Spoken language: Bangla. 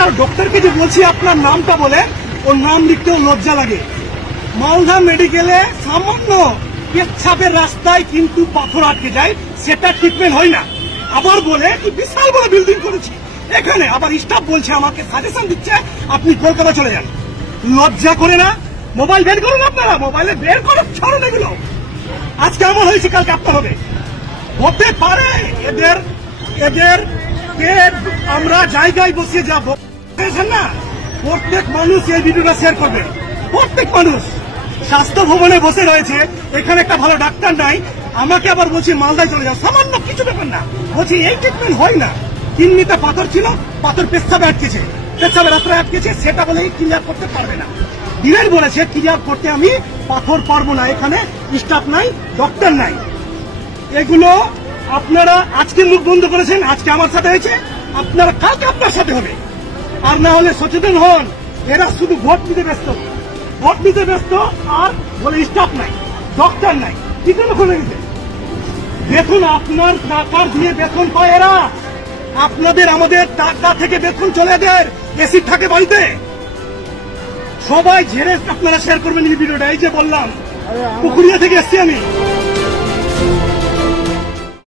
একটা ডক্টরকে যে বলছি আপনার নামটা বলে, ওর নাম লিখতেও লজ্জা লাগে। মালদা মেডিকেলে সামান্য পেচ্ছাপের রাস্তায় কিন্তু পাথর আটকে যায়, সেটা ট্রিটমেন্ট হয় না। আবার বলে কি বিশাল বড় বিল্ডিং করেছি এখানে, আবার স্টাফ বলছে আমাকে সাজেশন দিচ্ছে আপনি কলকাতা চলে যান। লজ্জা করে না? মোবাইল বের করুন, আপনারা মোবাইলে বের করুন, ছাড়ুন এগুলো। আজকে এমন হয়েছে, কালকে আপনার হবে। হতে পারে এদের আমরা জায়গায় বসিয়ে যাব না, প্রত্যেক মানুষ এই ভিডিওটা শেয়ার করবে। প্রত্যেক মানুষ স্বাস্থ্য ভবনে বসে রয়েছে, এখানে একটা ভালো ডাক্তার নাই, আমাকে আবার বলছি মালদায় চলে যাও। সামান্য কিছু ব্যাপার না, বলছি এই ট্রিটমেন্ট হয় না। কিডনিতে পাথর ছিল, পাথর পেচ্ছাপে আটকেছে, পেচ্ছাপের রাস্তায় আটকেছে, সেটা বলে ক্লিয়ার করতে পারবে না। ডিরেক্ট বলেছে ক্লিয়ার করতে আমি পাথর পারবো না, এখানে স্টাফ নাই, ডক্টর নাই। এগুলো আপনারা আজকে মুখ বন্ধ করেছেন, আজকে আমার সাথে হয়েছে, আপনারা কালকে আপনার সাথে হবে। আর না হলে সচেতন হন। এরা শুধু ভোট নিতে ব্যস্ত, ভোট নিতে ব্যস্ত, আর বলে স্টাফ নাই, ডক্টর নাই। কি জন্য করে দিতে? দেখুন, আপনার টাকার দিয়ে বেতন পায় এরা, আপনাদের আমাদের টাকা থেকে বেতন চলে এদের, এসি থাকে বাড়িতে। সবাই ঝেড়ে আপনারা শেয়ার করবেন এই ভিডিওটা। এই যে বললাম, পুকুরিয়া থেকে এসছি আমি।